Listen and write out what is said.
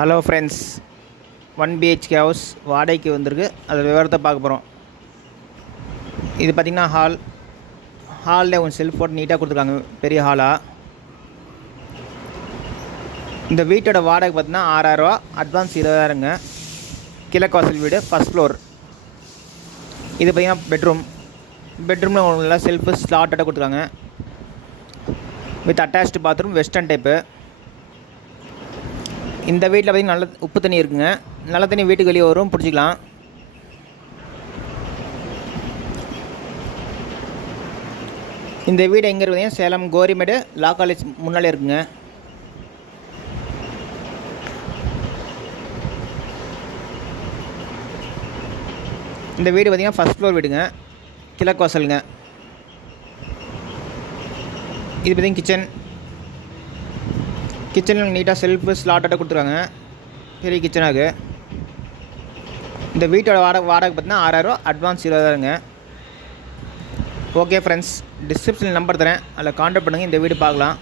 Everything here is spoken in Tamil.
ஹலோ ஃப்ரெண்ட்ஸ், 1 BHK ஹவுஸ் வாடகைக்கு வந்திருக்கு. அது விவரத்தை பார்க்க போகிறோம். இது பார்த்திங்கன்னா ஹாலில் கொஞ்சம் செல்ஃப் போட்டு நீட்டாக கொடுத்துருக்காங்க, பெரிய ஹாலாக. இந்த வீட்டோட வாடகை பார்த்திங்கன்னா 6000 ரூபா, அட்வான்ஸ் 20,000ங்க. கிழக்கு வாசல் வீடு, ஃபஸ்ட் ஃப்ளோர். இது பார்த்திங்கன்னா பெட்ரூமில் நல்லா செல்ஃபு ஸ்லாட்டடாக கொடுத்துருக்காங்க. With attached bathroom, western type. இந்த வீட்டில் பார்த்திங்கன்னா நல்ல உப்பு தண்ணி இருக்குங்க. நல்ல தண்ணி வீட்டுக்கு வெளியே வரும், பிடிச்சிக்கலாம். இந்த வீடு எங்கே இருக்குதுங்க? சேலம் கோரிமேடு லா காலேஜ் முன்னாலே இருக்குங்க. இந்த வீடு பார்த்திங்கன்னா ஃபஸ்ட் ஃப்ளோர் வீடுங்க, கிழக்கு வாசலுங்க. இது பார்த்திங்கன்னா கிச்சனில் நீட்டாக செல்ஃபு ஸ்லாட்டடாக கொடுத்துருக்காங்க, பெரிய கிச்சனாக. இந்த வீட்டோட வாடகை பார்த்தீங்கன்னா 6000 ரூபா, அட்வான்ஸ் 20,000ங்க. ஓகே ஃப்ரெண்ட்ஸ், டிஸ்கிரிப்ஷனில் நம்பர் தரேன், அதில் கான்டாக்ட் பண்ணுங்கள். இந்த வீடு பார்க்கலாம்.